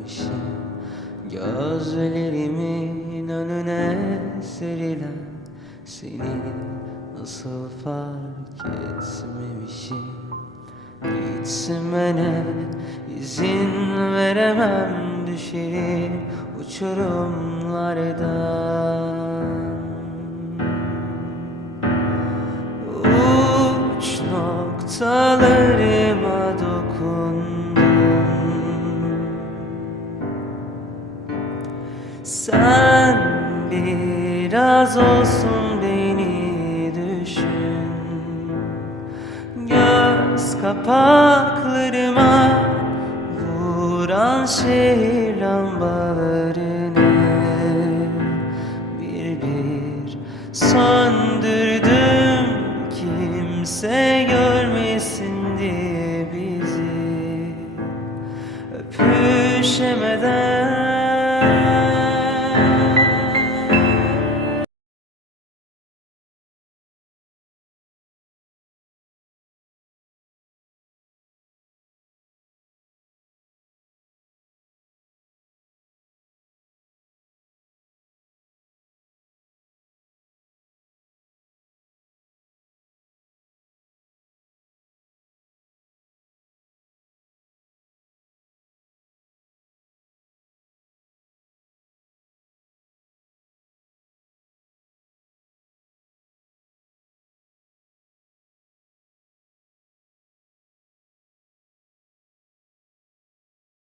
görmemişim Gözlerimin önüne serilen Seni nasıl fark etmemişim? Gitmene izin veremem düşerim uçurumlardan Uç noktalarıma dokundun Sen biraz olsun beni düşün. Göz kapaklarıma vuran şehir lambalarını Bir bir söndürdüm. Kimse görmesin diye bizi. Öpüşemeden